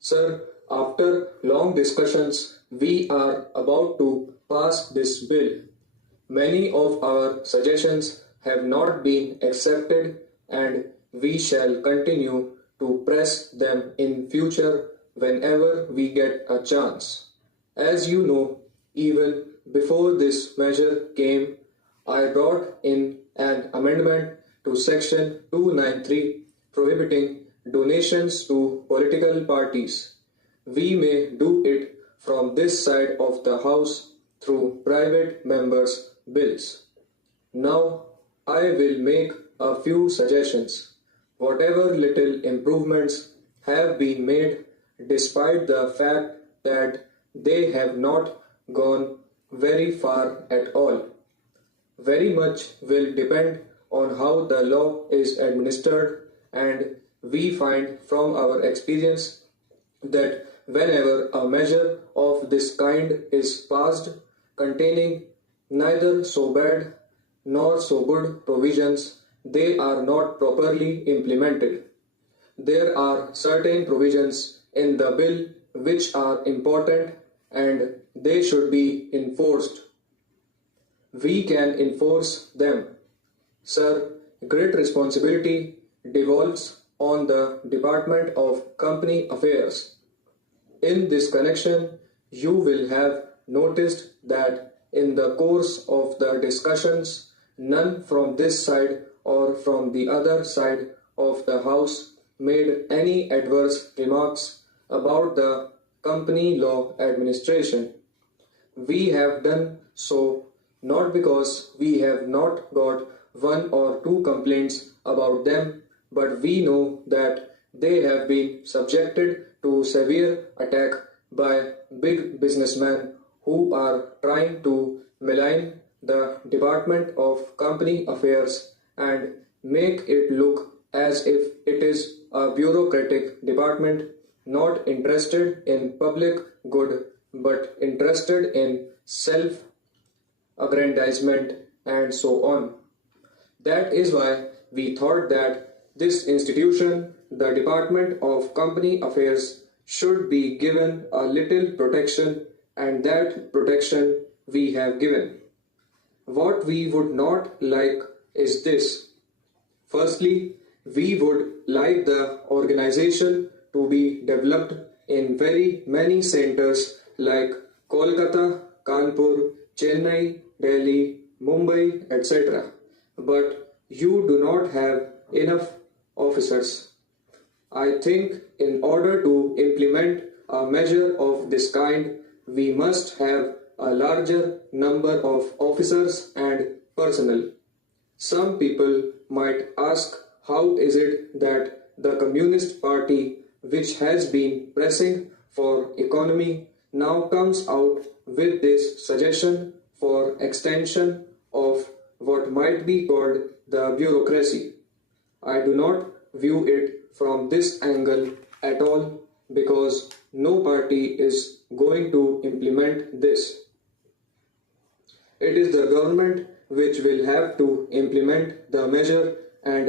Sir, after long discussions, we are about to pass this bill. Many of our suggestions have not been accepted and we shall continue to press them in future whenever we get a chance. As you know, even before this measure came, I brought in an amendment to section 293 prohibiting donations to political parties. We may do it from this side of the house through private members' bills. Now, I will make a few suggestions. Whatever little improvements have been made, despite the fact that they have not gone very far at all. Very much will depend on how the law is administered, and we find from our experience that whenever a measure of this kind is passed containing neither so bad nor so good provisions, they are not properly implemented. There are certain provisions in the bill which are important and they should be enforced. We can enforce them. Sir, great responsibility devolves on the Department of Company Affairs. In this connection, you will have noticed that in the course of the discussions, none from this side or from the other side of the House made any adverse remarks about the company law administration. We have done so not because we have not got one or two complaints about them, but we know that they have been subjected to severe attack by big businessmen who are trying to malign the Department of Company Affairs and make it look as if it is a bureaucratic department not interested in public good but interested in self-aggrandizement and so on. That is why we thought that this institution, the Department of Company Affairs, should be given a little protection, and that protection we have given. What we would not like is this. Firstly, we would like the organization to be developed in very many centers like Kolkata, Kanpur, Chennai, Delhi, Mumbai, etc. But you do not have enough officers. I think in order to implement a measure of this kind, we must have a larger number of officers and personnel. Some people might ask, how is it that the Communist Party, which has been pressing for economy, now comes out with this suggestion for extension of what might be called the bureaucracy? I do not view it from this angle at all because no party is going to implement this. It is the government which will have to implement the measure, and